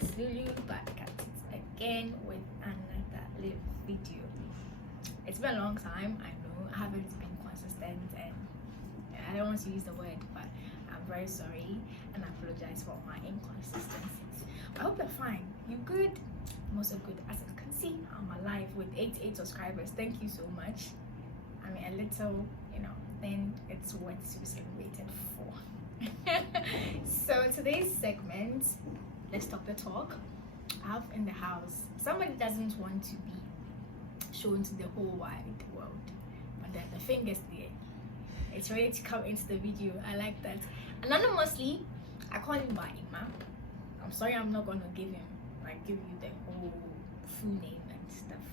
it's Lulu back at it again with another live video. It's been a long time, I know. I haven't been consistent and I don't want to use the word, but I'm very sorry and I apologize for my inconsistencies. I hope you're fine. You good? I'm also good. As you can see, I'm alive with 88 subscribers. Thank you so much. I mean, a little, then it's what to be celebrated for. So today's segment, let's talk the talk. I have in the house somebody doesn't want to be shown to the whole wide world, but then the thing is there. It's ready to come into the video. I like that. Anonymously, I call him Baima. I'm sorry, I'm not gonna give you the whole full name and stuff.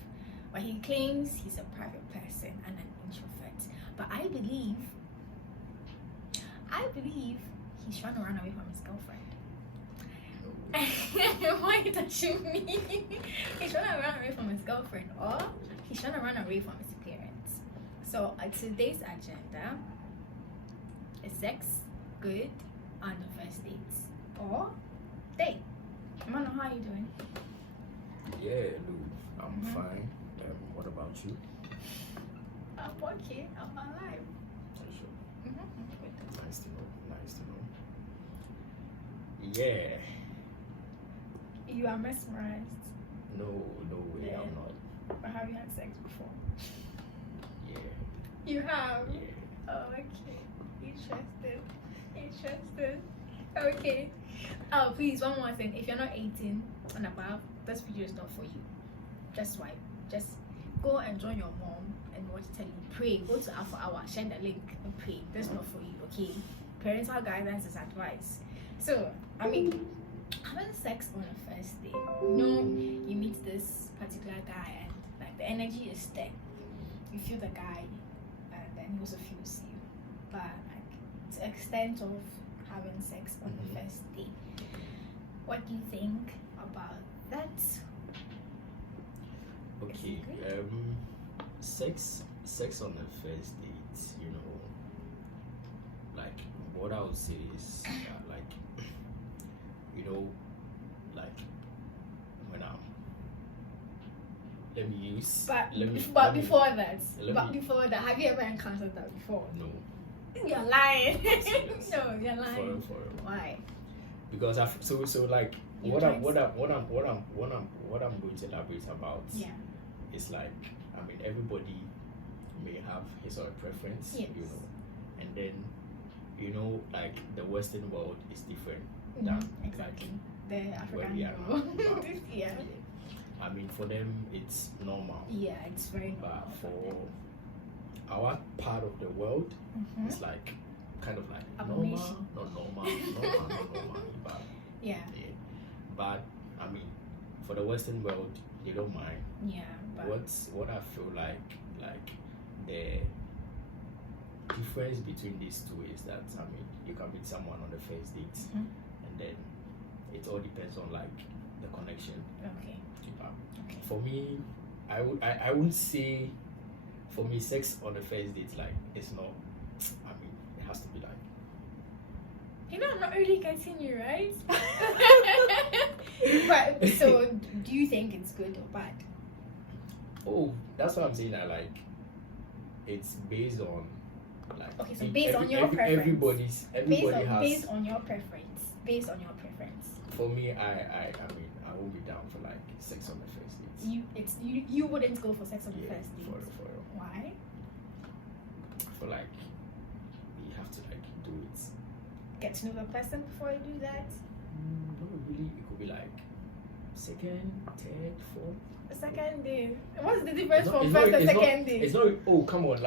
But he claims he's a private person and an introvert. But I believe he's trying to run away from his girlfriend. Why does you mean? He's trying to run away from his girlfriend, or he's trying to run away from his parents. So today's agenda is sex good on the first dates or date? Mano, how are you doing? Yeah, Lou, I'm fine. What about you? I'm okay. I'm alive. Are you sure? Good. Nice to know. Yeah. You are mesmerized. No way, Yeah. I'm not. Or have you had sex before? Yeah. You have? Yeah. Oh, okay. Interested. Okay. Oh, please, one more thing. If you're not 18 and above, this video is not for you. Just swipe. Just go and join your mom and watch telly. Pray. Go to Alpha Hour. Share the link and pray. That's not for you, okay? Parental guidance is advice. So, having sex on a first date. You meet this particular guy and the energy is there. You feel the guy and then he also feels you. But to the extent of having sex on the first date, what do you think about that? Okay. Sex on the first date, like what I would say is when before that, have you ever encountered that before? No. You're lying. Yes. No, you're lying. For real. Why? Because what I'm going to elaborate about is everybody may have his or her preference, yes. And then the Western world is different than exactly the where African we are world. now. Yeah. For them it's normal. Yeah, it's very normal. But for our part of the world, it's kind of normal, not normal, but yeah. But for the Western world, they don't mind. Yeah. But What I feel like the difference between these two is that you can meet someone on the first date, and then it all depends on the connection. Okay. Okay. For me, I wouldn't say. For me, sex on the first date, it's not. It has to be I'm not really getting you, right? But so, do you think it's good or bad? Oh, that's what I'm saying. It's based on okay, so based on your preference. Everybody has. Based on your preference. For me, I won't be down for sex on the first date. You wouldn't go for sex on the first date. For real. Why? For you have to do it. Get to know the person before you do that. Not really. It could be second, third, fourth. The second day. What's the difference from It's first not- and it's not- second day? It's not. Oh, come on!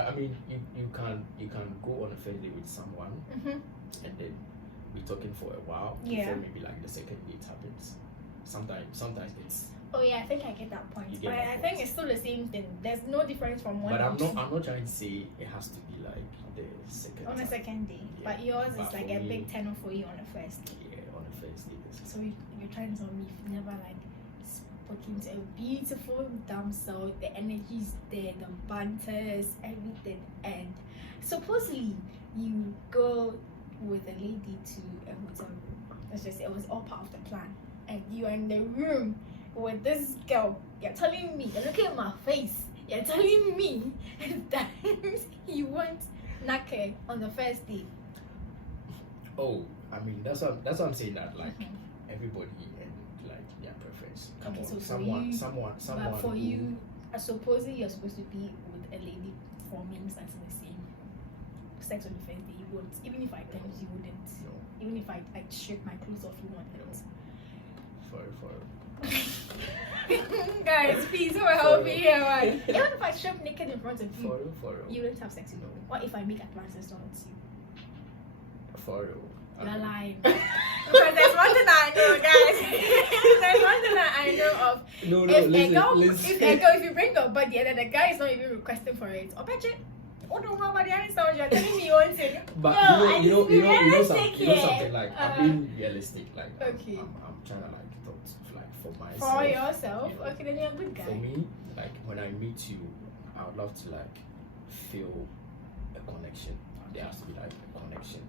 You can go on a first date with someone and then be talking for a while before maybe the second date happens. Sometimes it's. Oh yeah, I think I get that point. You But get my I point. think it's still the same thing. There's no difference from one. But I'm to not trying to say it has to be the second. on the time. second day. Yeah. But yours But is for a me- big 10 for you on the first day. Yeah, on the first date. So you're trying to tell me if you've never spoken to a beautiful damsel, the energy's there, the banters, everything, and supposedly you go with a lady to a hotel room. Let's just say it was all part of the plan, and you are in the room with this girl, you're telling me, you're looking at my face, you're telling me that you want naked on the first day. Oh, I mean that's what I'm saying, that like everybody and like their preference. Come Okay, on, so someone. But for who- you, supposing you're supposed to be with a lady for me that's in the same sex on the first day, you won't. Even if I tell you, you wouldn't. No, Even if I strip my clothes off, you won't. for Guys, please, who will help me here, man? Even if I strip naked in front of you, for you wouldn't have sex with me. What if I make advances towards you? for You're lying. Because there's one thing I know, guys. There's one thing that I know of. No, If you bring your body and then the guy is not even requesting for it, oh, bet you. Oh, don't worry about the other sound. You're telling me you want it. But No, you know realistic something here. like I'm being realistic. Like Okay. I'm trying to like thought like for myself. For yourself? You know, Okay, then you're a good guy. For me, like when I meet you, I would love to like feel a connection. There has to be like a connection.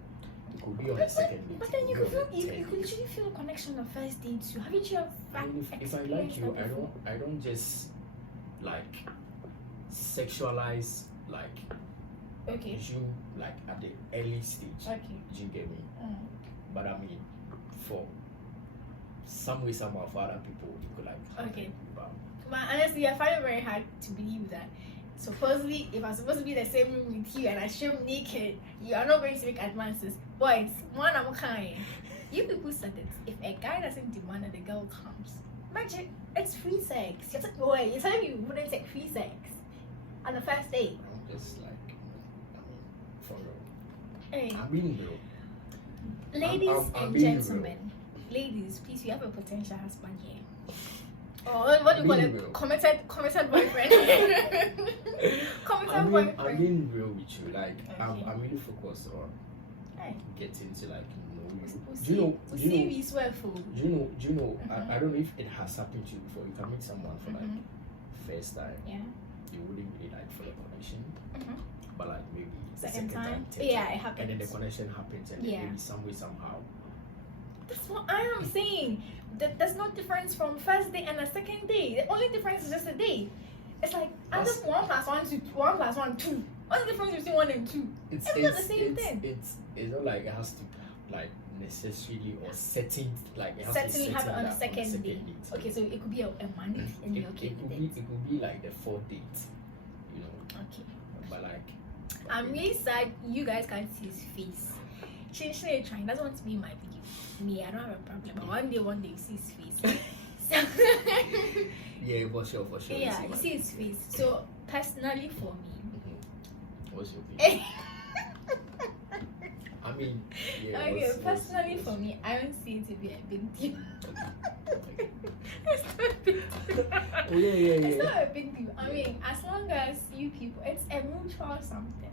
It could be on the second date. But then you could could be feel, on the you 10th could date. literally feel a connection on the first date too. Haven't you I mean, if I like you, I don't just like sexualize like Okay. you like at the early stage. Okay. Do you get me? Mm. But I mean, for some way somehow for other people, you could like. Okay. But But honestly, I find it very hard to believe that supposedly, if I'm supposed to be in the same room with you and I strip naked, you are not going to make advances. Boys, one I'm kind. You people said it. If a guy doesn't demand that the girl comes, imagine it's free sex. You're like, boy, you're telling me you wouldn't take free sex on the first date. I'm just like, I mean, for real. Hey, I mean, bro. ladies I'm and being gentlemen, ladies, please, you have a potential husband here. Or what do you call being it? real. Committed boyfriend. Committed boyfriend. I'm being real with you. Like, Okay. I'm really focused on Hey. getting to like know you. We'll Do you know? see. Do you know? We swear for. Do you know? Mhm. I don't know if it has happened to you before. You can meet someone for like Mhm. first time. Yeah. You wouldn't really like feel a connection, Mhm. but like maybe the Second time? third Yeah, time, it happens. and then the connection happens, and then Yeah. maybe some way somehow. That's what I am saying. There's no difference from first day and a second day. The only difference is just a day. It's like as if 1 + 1 = 1 + 1 2. What's the difference between 1 and 2? It's not the same thing. It's not like it has to like necessarily or setting like it has to Certainly set have it in on a that second day. date. Okay, so it could be a month and you're okay with it. It could be like the 4th date, you know. Okay. But like I'm really sad you guys can't see his face. She trying doesn't want to be in my video. Me, I don't have a problem. But one day you see his face. So, yeah, for sure. yeah, you see his face. So personally for me, What's your opinion? I mean, yeah. okay, personally for me, I don't see it to be a big deal. It's not a big deal. Oh yeah. It's not a big deal. I mean, as long as you people, it's a mutual something.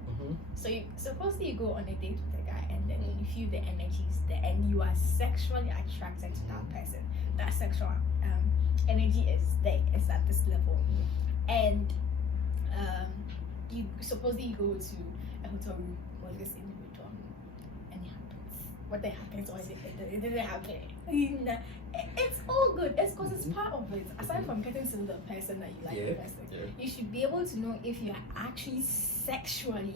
So supposedly you go on a date with a guy and then you feel the energies there and you are sexually attracted to that person. That sexual energy is there. It's at this level. And you supposedly you go to a hotel room with this individual and it happens. Whether it happens or it didn't happen. It's all good. It's because it's part of it. Aside from getting to know the person that you like the person, you should be able to know if you are actually sexually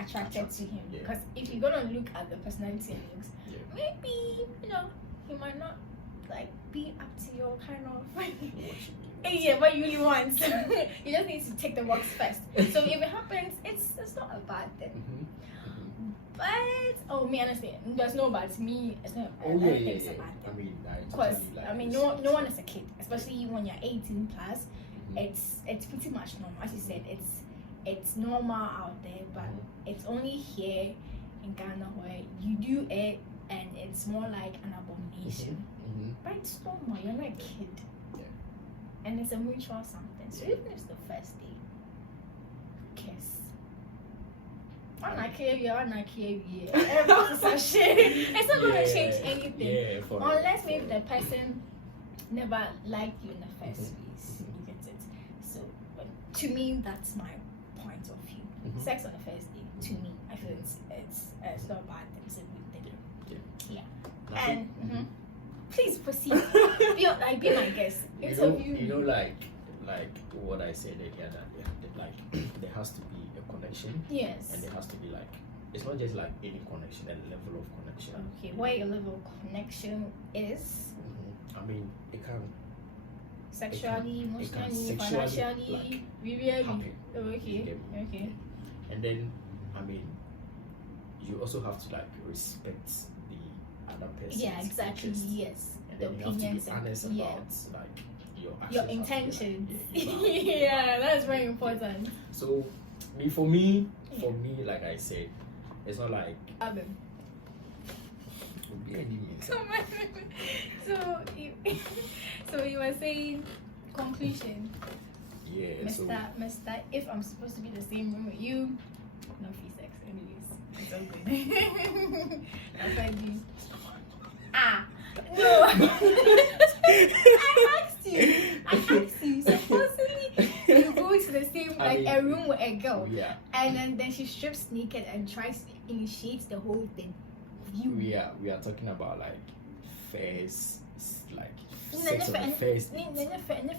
attracted to him. Because if you're gonna look at the personality and looks, maybe he might not like be up to your kind of what you really want. You just need to take the box first. So if it happens, it's not a bad thing. But me honestly, there's no bad. To me, it's not. I don't think it's a bad thing. Because no one is a kid, especially when you're 18 plus. It's pretty much normal. As you said, it's normal out there, but it's only here in Ghana where you do it and it's more like an abomination. But it's normal. You're not a kid, and it's a mutual something. So even if it's the first day, kiss. I'm not care. Everything's shit. It's not gonna change anything. Unless maybe the person never liked you in the first place. You get it? So to me that's my point of view. Sex on the first day, to me, I feel it's not a bad thing, it's a good thing. Yeah. And Please proceed. Be my guest. You know, like what I said earlier, that like there has to be a connection. Yes. And there has to be like, it's not just like any connection, a level of connection. Okay, what your level of connection is? I mean, it can Sexually, emotionally, sexually, financially, really. happen. Okay. And then, I mean, you also have to like respect the other person. Yeah, exactly. Interest. Yes. And The then you have to opinions be honest and about like your actions. your intentions. Like, Yeah, that's very important. So, for me, like I said, it's not like be any means. So you were saying conclusion. Yeah. Mister, if I'm supposed to be in the same room with you, no free sex, anyways. It's all good. I've heard you. No. I asked you. Supposedly you go to the same a room with a girl. Yeah. And then she strips naked and tries to initiate the whole thing. We are talking about like first, like sex on the first date.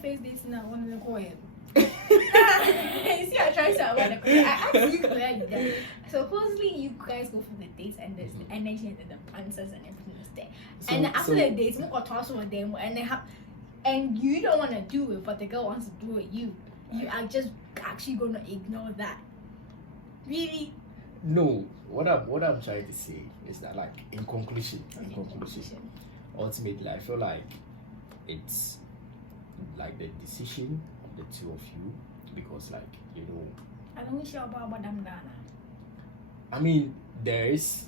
First date's not one of the coil. You see, I try to avoid the question. I asked you where you there. Supposedly you guys go for the dates and there's the energy and the answers and everything is there. And after the dates, you got toss with them and you don't want to do it, but the girl wants to do it. You are just actually gonna ignore that. Really? No, what I'm trying to say is that, like, in conclusion, ultimately, I feel like it's like the decision of the two of you, because, like, you know, I don't wish you about them. I mean, there is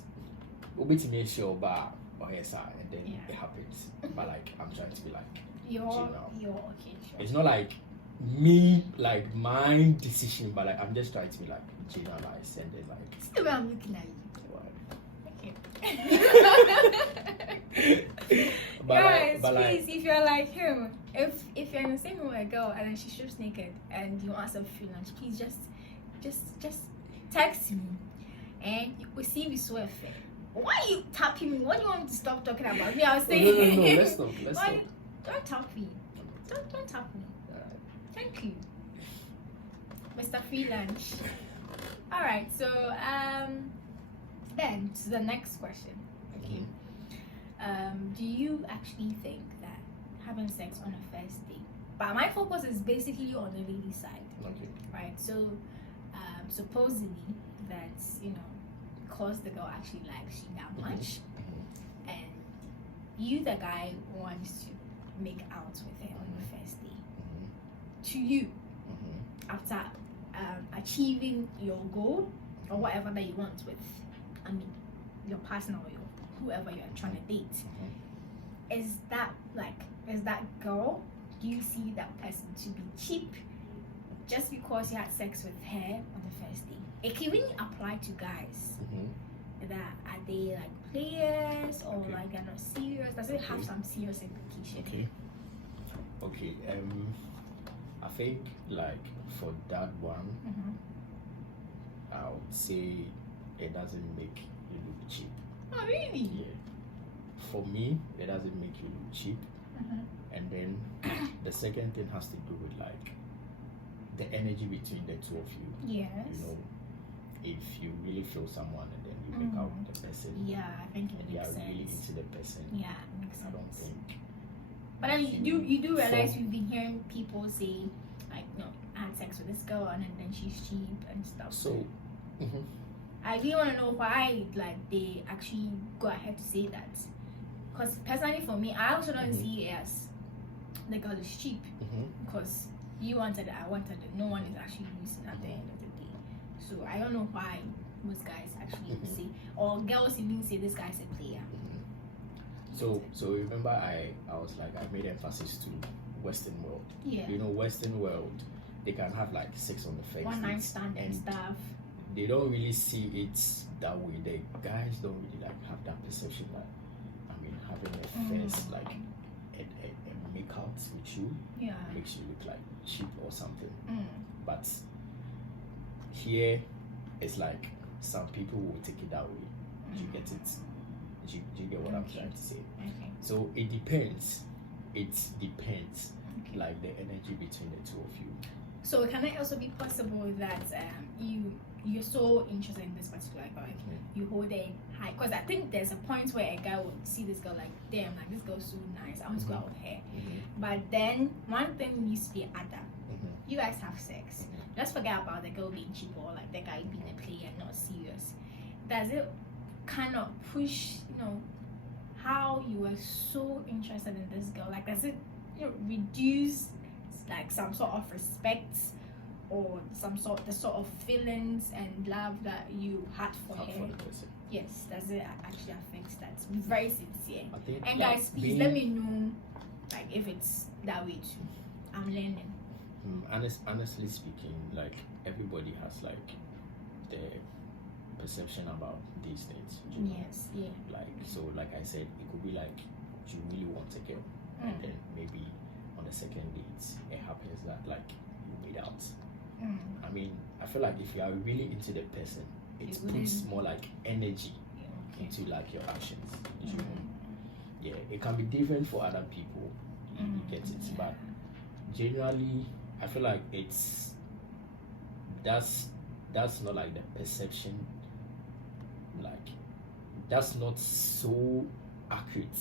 sure about and then it happens, but like I'm trying to be like you're okay. Sure. It's not like me, like my decision, but like I'm just trying to be like generalized and then like. It's the way I'm looking at you. But guys, but please, if you're like him, if you're in the same room with a girl and then she strips naked and you ask her for free lunch, please just text me and we see if we swear fair. Why are you tapping me? What do you want me to stop talking about me? I was saying. No, let's stop. Don't tap me. Don't tap me. Thank you, Mr. Free Lunch. All right, so then to the next question. Okay. Do you actually think that having sex on a first date? But my focus is basically on the lady side. Okay. Right. So, supposedly that because the girl actually likes you that much, and you, the guy, wants to make out with her on the first day. To you, after achieving your goal or whatever that you want with, your partner or whoever you're trying to date, is that girl? Do you see that person to be cheap just because you had sex with her on the first day? It can really apply to guys. That are they like players or like they're not serious? Does it have some serious implication? Okay. I think like for that one, I would say it doesn't make you look cheap. Oh really? Yeah. For me, it doesn't make you look cheap. And then the second thing has to do with like the energy between the two of you. Yes. You know, if you really feel someone and then you make out with the person. Yeah, I think it makes sense. You are really into the person. Yeah, it makes sense. I don't think. But then you do realize we've been hearing people say like, I had sex with this girl and then she's cheap and stuff. So. I really want to know why like they actually go ahead to say that. Because personally for me, I also don't see it as the girl is cheap. Because you wanted it, I wanted it. No one is actually losing at the end of the day. So I don't know why most guys actually say, or girls even say this guy's a player. So remember I was like, I made emphasis to Western world. Yeah. You know, Western world, they can have like sex on the first one night stand and stuff. They don't really see it that way. The guys don't really like have that perception that having a first like a make out with you makes you look like cheap or something. But here it's like some people will take it that way. You get it? Do you get what I'm Okay. trying to say? Okay. So it depends. It depends, Okay. like the energy between the two of you. So can it also be possible that you're so interested in this particular girl, like, you hold it high? Because I think there's a point where a guy will see this girl like, damn, like this girl's so nice, I want to go out with her. But then one thing leads to the other. You guys have sex. Let's forget about the girl being cheap or like the guy being a player and not serious. Does it kind of push, how you were so interested in this girl? Like, does it reduce like some sort of respect or the sort of feelings and love that you had for her? Yes, does it actually affect that? Very sincere. And guys, please let me know like if it's that way too. I'm learning. Honestly speaking, like everybody has like their perception about these things. Yes, yeah. Like, so like I said, it could be like you really want a girl, and then maybe on the second date it happens that like you made out. I mean, I feel like if you are really into the person, it puts more like energy into like your actions. Yeah, it can be different for other people. You get it, but generally, I feel like that's not like the perception. Like that's not so accurate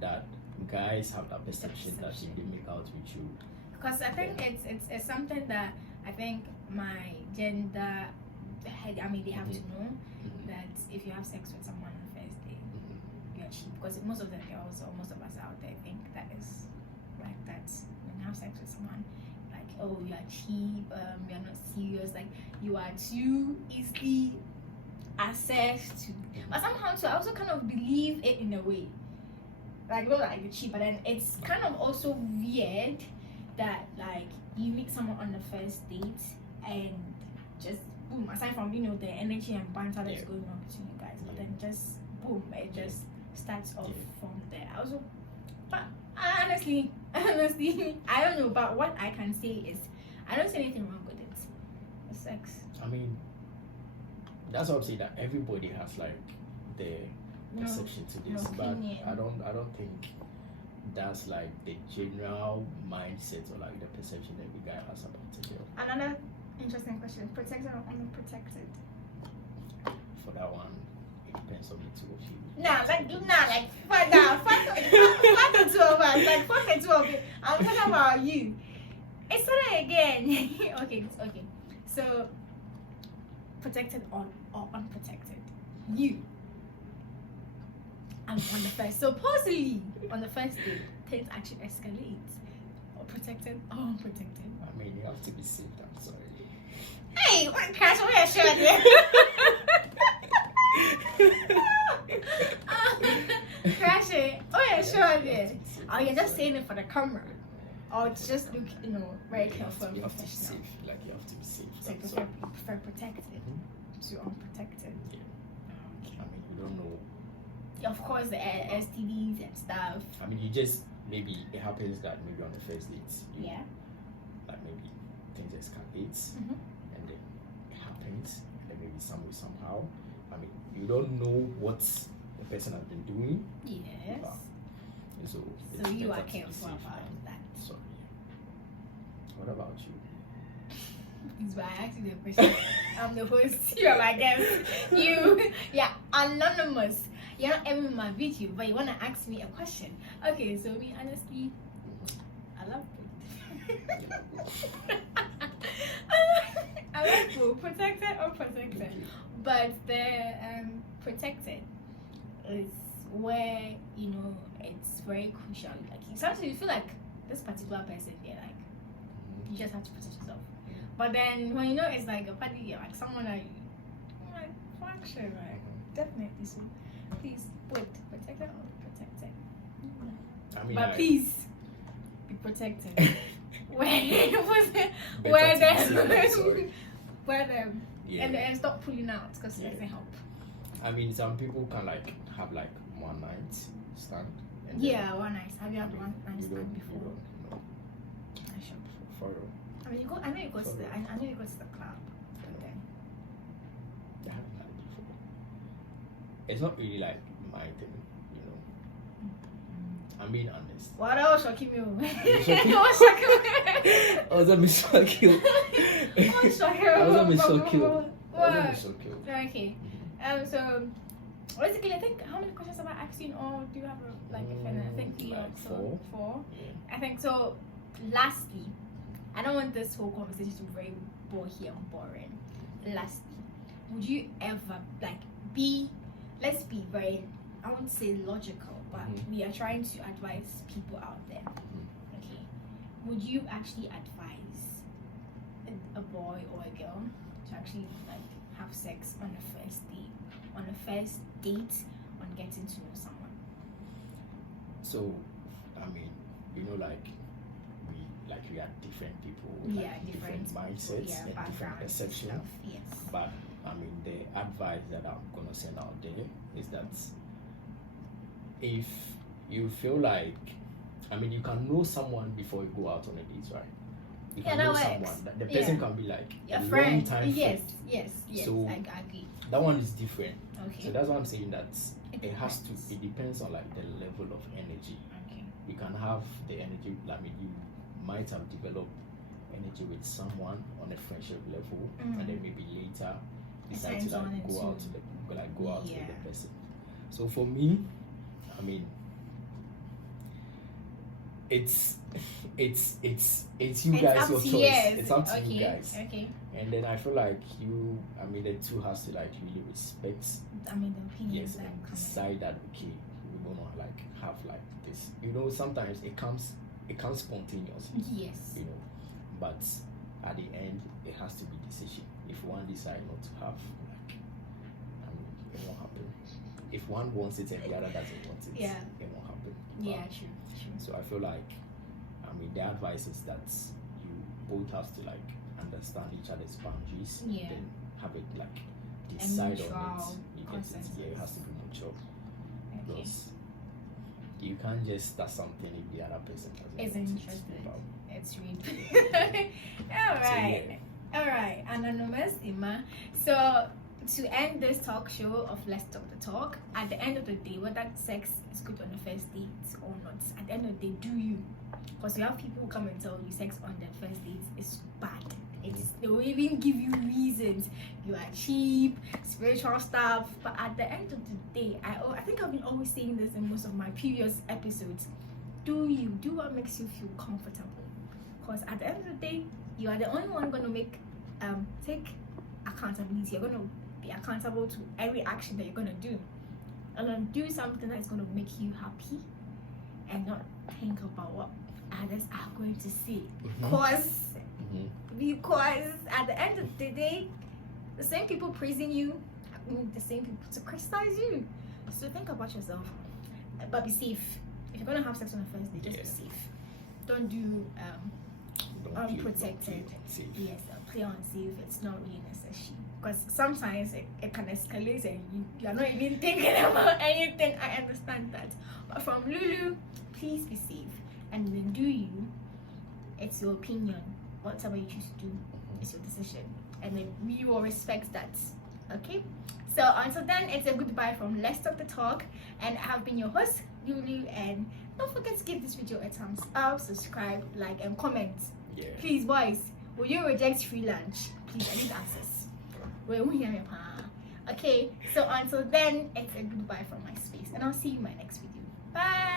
that guys have that perception that if they make out with you. Because I think it's something that I think my gender, they have to know that if you have sex with someone on the first day, you're cheap. Because most of the girls or most of us out there think that is like that. When you have sex with someone, like, oh, you're cheap, you're not serious, like you are too easily accessed to. But somehow too, I also kind of believe it in a way. Like, not like you're cheap, but then it's kind of also weird that like you meet someone on the first date and just boom, aside from the energy and banter that's going on between you guys, but then just boom, it just starts off from there. Also, but honestly, I don't know, but what I can say is I don't see anything wrong with it. It's sex. I mean, that's what I'm saying, that everybody has like their perception to this, but I don't think that's like the general mindset or like the perception every guy has about it. Another interesting question: protected or unprotected? For that one, it depends on the two of you. Fuck the two of us. Like, fuck the two of you. I'm talking about you. It's that again. Okay. So, protected or unprotected? You. I'm on the first. Supposedly, on the first date, things actually escalate. Or protected or unprotected? I mean, you have to be safe. I'm sorry. Hey, what cash? What are you showing? Crash it. Oh yeah, sure. Oh, you're just saying it for the camera, or it's just look, very careful and professional. Like you have to be safe. So you prefer protected to unprotected. Yeah. Okay. I mean, you don't know. Of course, the STDs and stuff. I mean, maybe it happens that maybe on the first date, like maybe things escalate, and then it happens, and then maybe somehow. I mean, you don't know what the person has been doing. Yes. So you are careful about that. Sorry. What about you? This is why I asked you the question. I'm the host. You are my guest. Yeah, anonymous. You're not airing my video, but you want to ask me a question. Okay, so me, honestly, I love it. I like both, protected or protected. But the protected is where, it's very crucial. Like, sometimes you feel like this particular person, like, you just have to protect yourself. But then when it's like a party, like someone like function, right? Definitely. So please put protected or protected. I mean, but please be protected. Where them and stop pulling out because it doesn't help. I mean, some people can like have like one night stand. And one night. Have you had one night stand before? No. I should. For real. I mean, I know you go to the club, but then I haven't had it before. It's not really like my thing, you know. I'm being honest. What that was shocking me. Shocking? What shocking me? I was a miss shock you. What shocking me? I was a miss shock you. I was a What? miss shock you. Okay. So basically, I think how many questions have I asked you, or do you have a I think three or Like so. Four. Yeah. I think so. Lastly, I don't want this whole conversation to be very boring and boring. Lastly, would you ever let's be very, I won't say logical, but we are trying to advise people out there. Okay, would you actually advise a boy or a girl to actually have sex on the first date, on getting to know someone? So, I mean, you know, we are different people with different mindsets and different perceptions. Yes. But I mean, the advice that I'm gonna send out there is that if you feel like, I mean, you can know someone before you go out on a date, right? You can know someone. The person can be like your a friend. long time Yes. So I agree. that one is different. Okay. So that's why I'm saying that it depends on the level of energy. Okay. You can have the energy. I mean, you might have developed energy with someone on a friendship level, and then maybe later decide to go out with the person. So for me, I mean, it's you guys, your choice. It's up to you guys. Okay. And then I feel like the two has to really respect. The opinions. Yes, and decide that okay, we're gonna have this. Sometimes it comes spontaneously. Yes. But at the end, it has to be decision. If one decide not to have, it won't happen. If one wants it and the other doesn't want it, it won't happen. True. So I feel like, the advice is that you both have to understand each other's boundaries, and then have it decide on it. You get it? Yeah, it has to be mutual. Because you can't just start something if the other person isn't interested. It's really all right. Anonymous Ima. So to end this talk show of Let's Talk the Talk, at the end of the day, whether sex is good on the first date or not, at the end of the day, do you? Because you have people who come and tell you sex on the first date is bad. They will even give you reasons. You are cheap, spiritual stuff. But at the end of the day, I think I've been always saying this in most of my previous episodes. Do what makes you feel comfortable. Because at the end of the day, you are the only one going to take accountability. You're going to be accountable to every action that you're going to do. And then do something that's going to make you happy and not think about what others are going to see. Because at the end of the day, the same people praising you, the same people to criticize you. So think about yourself, but be safe. If you're gonna have sex on the first day, just be safe. Don't do unprotected. Yes, play on safe. It's not really necessary, because sometimes it can escalate and you are not even thinking about anything. I understand that, but from Lulu, please be safe, and then do you. It's your opinion. Whatever you choose to do, it's your decision, and then we will respect that. Okay, so until then, it's a goodbye from Let's Talk the Talk, and I have been your host Lulu, and don't forget to give this video a thumbs up, subscribe, like, and comment. Please, boys, will you reject free lunch? Please, I need access. Okay, so until then, it's a goodbye from my space, and I'll see you in my next video. Bye.